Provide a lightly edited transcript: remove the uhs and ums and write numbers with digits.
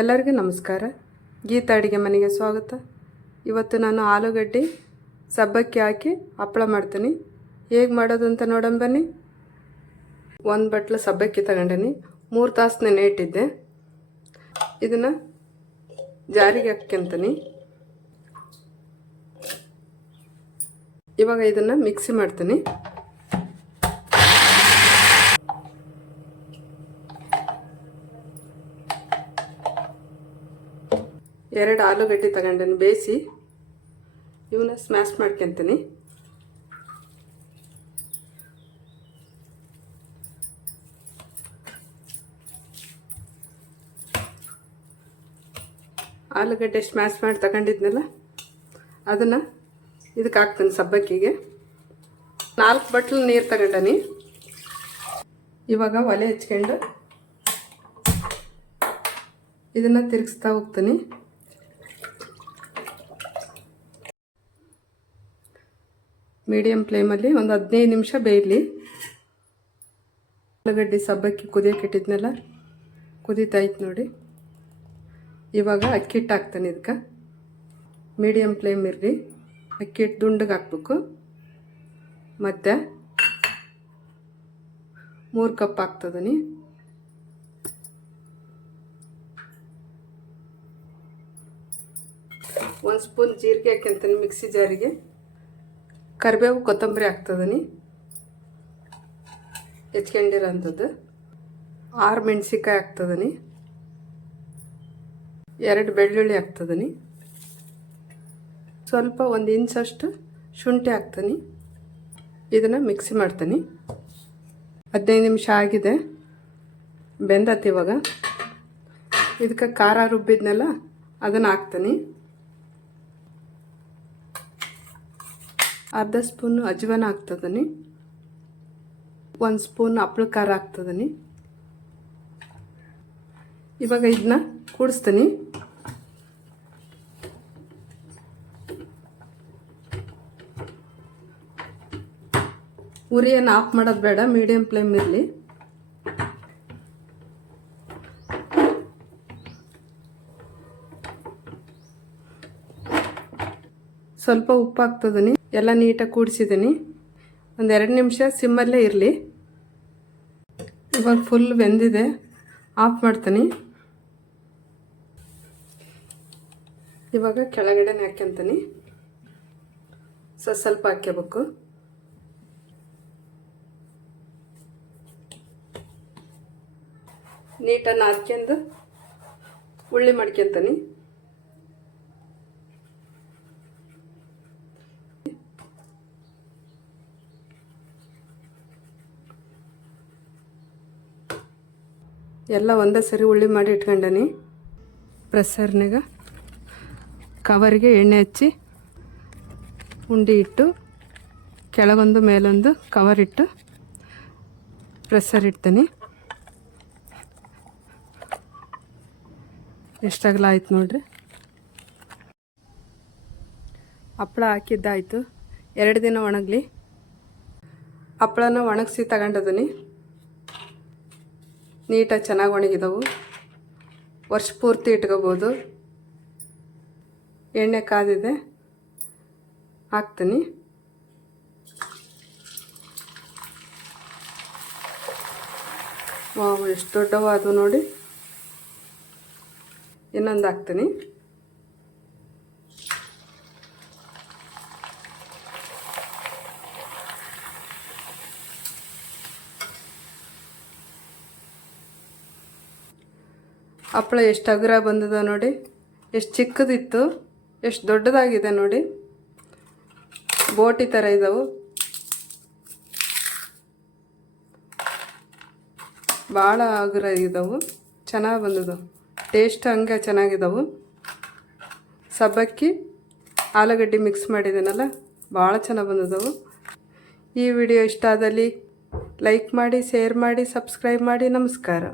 ಎಲ್ಲರಿಗೂ ನಮಸ್ಕಾರ. ಗೀತಾ ಅಡುಗೆ ಮನೆಗೆ ಸ್ವಾಗತ. ಇವತ್ತು ನಾನು ಆಲೂಗಡ್ಡೆ ಸಬ್ಬಕ್ಕಿ ಹಾಕಿ ಹಪ್ಪಳ ಮಾಡ್ತೀನಿ. ಹೇಗೆ ಮಾಡೋದು ಅಂತ ನೋಡೋಣ ಬನ್ನಿ. 1 ಬಟ್ಲು ಸಬ್ಬಕ್ಕಿ ತಗೊಂಡಿನಿ. 3 ತಾಸು ನೆನೆ ಇಟ್ಟಿದ್ದೆ. ಇದನ್ನು ಜಾರಿಗೆ ಹಾಕ್ಕೊಂತೀನಿ. ಇವಾಗ ಇದನ್ನು ಮಿಕ್ಸಿ ಮಾಡ್ತೀನಿ. ಎರಡು ಆಲೂಗಡ್ಡೆ ತಗೊಂಡೇನೆ ಬೇಯಿಸಿ, ಇವನ್ನ ಸ್ಮ್ಯಾಶ್ ಮಾಡ್ಕೊತೀನಿ. ಆಲೂಗಡ್ಡೆ ಸ್ಮ್ಯಾಶ್ ಮಾಡಿ ತಗೊಂಡಿದ್ನಲ್ಲ ಅದನ್ನು ಇದಕ್ಕೆ ಹಾಕ್ತೀನಿ. ಸಬ್ಬಕ್ಕಿಗೆ 4 ಬಟ್ಲು ನೀರು ತಗೊಂಡನಿ. ಇವಾಗ ಒಲೆ ಹಚ್ಕೊಂಡು ಇದನ್ನು ತಿರುಗಿಸ್ತಾ ಹೋಗ್ತೀನಿ. ಮೀಡಿಯಮ್ ಫ್ಲೇಮಲ್ಲಿ ಒಂದು 15 ನಿಮಿಷ ಬೇಯಲಿ. ಆಲೂಗಡ್ಡೆ ಸಬ್ಬಕ್ಕಿ ಕುದಿಯೋಕೆ ಇಟ್ಟಿದ್ನಲ್ಲ, ಕುದೀತಾಯ್ತು ನೋಡಿ. ಇವಾಗ ಅಕ್ಕಿ ಹಿಟ್ಟು ಹಾಕ್ತಾನೆ. ಇದಕ್ಕೆ ಮೀಡಿಯಮ್ ಫ್ಲೇಮ್ ಇರಲಿ. ಅಕ್ಕಿ ಹಿಟ್ಟು ದುಂಡಗೆ ಹಾಕ್ಬೇಕು. ಮತ್ತು 3 ಕಪ್ ಹಾಕ್ತದನಿ. ಒಂದು ಸ್ಪೂನ್ ಜೀರಿಗೆ ಹಾಕ್ಯಂತೀನಿ ಮಿಕ್ಸಿ ಜಾರಿಗೆ. ಕರಿಬೇವು ಕೊತ್ತಂಬರಿ ಹಾಕ್ತದನಿ ಹೆಚ್ಕೊಂಡಿರೋಂಥದ್ದು. 6 ಮೆಣಸಿನ್ಕಾಯಿ ಹಾಕ್ತದನಿ. 2 ಬೆಳ್ಳುಳ್ಳಿ ಹಾಕ್ತದನಿ. ಸ್ವಲ್ಪ 1 ಇಂಚಷ್ಟು ಶುಂಠಿ ಹಾಕ್ತೀನಿ. ಇದನ್ನು ಮಿಕ್ಸಿ ಮಾಡ್ತೀನಿ. 15 ನಿಮಿಷ ಆಗಿದೆ, ಬೆಂದತಿ. ಇವಾಗ ಇದಕ್ಕೆ ಖಾರ ರುಬ್ಬಿದ್ನೆಲ್ಲ ಅದನ್ನು ಹಾಕ್ತೀನಿ. ಅರ್ಧ ಸ್ಪೂನು ಅಜ್ವಾನ ಹಾಕ್ತದನಿ. 1 ಸ್ಪೂನ್ ಹಪ್ಪಳ ಖಾರ ಹಾಕ್ತದನಿ. ಇವಾಗ ಇದನ್ನ ಕೂಡಿಸ್ತೀನಿ. ಉರಿಯನ್ನು ಆಫ್ ಮಾಡೋದು ಬೇಡ, ಮೀಡಿಯಮ್ ಫ್ಲೇಮ್ ಇರಲಿ. ಸ್ವಲ್ಪ ಉಪ್ಪು ಹಾಕ್ತದನಿ. ಎಲ್ಲ ನೀಟಾಗಿ ಕೂಡಿಸಿದ್ದೀನಿ. ಒಂದು 2 ನಿಮಿಷ ಸಿಮ್ಮಲ್ಲೇ ಇರಲಿ. ಇವಾಗ ಫುಲ್ ಬೆಂದಿದೆ, ಆಫ್ ಮಾಡ್ತೀನಿ. ಇವಾಗ ಕೆಳಗಡೆನೇ ಹಾಕ್ಯಂತೀನಿ. ಸ್ವಲ್ಪ ಹಾಕ್ಕೋಬೇಕು. ನೀಟನ್ನು ಹಾಕ್ಯಂದು ಉಳ್ಳಿ ಮಾಡ್ಕೊತೀನಿ. ಎಲ್ಲ ಒಂದೇ ಸರಿ ಉಳ್ಳಿ ಮಾಡಿ ಇಟ್ಕೊಂಡನಿ. ಪ್ರೆಸ್ಸರ್ನಾಗ ಕವರಿಗೆ ಎಣ್ಣೆ ಹಚ್ಚಿ ಉಂಡೆ ಇಟ್ಟು ಕೆಳಗೊಂದು ಮೇಲೊಂದು ಕವರ್ ಇಟ್ಟು ಪ್ರೆಸ್ಸರ್ ಇಡ್ತೀನಿ. ಎಷ್ಟಾಗಲ ಆಯ್ತು ನೋಡ್ರಿ. ಹಪ್ಪಳ ಹಾಕಿದ್ದಾಯಿತು. 2 ದಿನ ಒಣಗಲಿ. ಹಪ್ಪಳನ ಒಣಗಿಸಿ ತಗೊಂಡದನಿ. ನೀಟಾಗಿ ಚೆನ್ನಾಗಿ ಒಣಗಿದವು. ವರ್ಷ ಪೂರ್ತಿ ಇಟ್ಕೋಬೋದು. ಎಣ್ಣೆ ಕಾದಿದೆ, ಹಾಕ್ತೀನಿ. ವಾವ್, ಎಷ್ಟು ದೊಡ್ಡವು ಅದು ನೋಡಿ. ಇನ್ನೊಂದು ಹಾಕ್ತೀನಿ. ಹಪ್ಪಳ ಎಷ್ಟು ಅಗ್ರ ಬಂದದ ನೋಡಿ. ಎಷ್ಟು ಚಿಕ್ಕದಿತ್ತು, ಎಷ್ಟು ದೊಡ್ಡದಾಗಿದೆ ನೋಡಿ. ಬೋಟಿ ಥರ ಇದ್ದವು. ಭಾಳ ಅಗ್ರ ಇದ್ದವು. ಚೆನ್ನಾಗಿ ಬಂದವು. ಟೇಸ್ಟ್ ಹಂಗೆ ಚೆನ್ನಾಗಿದ್ದವು. ಸಬ್ಬಕ್ಕಿ ಆಲೂಗಡ್ಡೆ ಮಿಕ್ಸ್ ಮಾಡಿದ್ದೀನಲ್ಲ, ಭಾಳ ಚೆನ್ನಾಗಿ ಬಂದವು. ಈ ವಿಡಿಯೋ ಇಷ್ಟ ಆದಲ್ಲಿ ಲೈಕ್ ಮಾಡಿ, ಶೇರ್ ಮಾಡಿ, ಸಬ್ಸ್ಕ್ರೈಬ್ ಮಾಡಿ. ನಮಸ್ಕಾರ.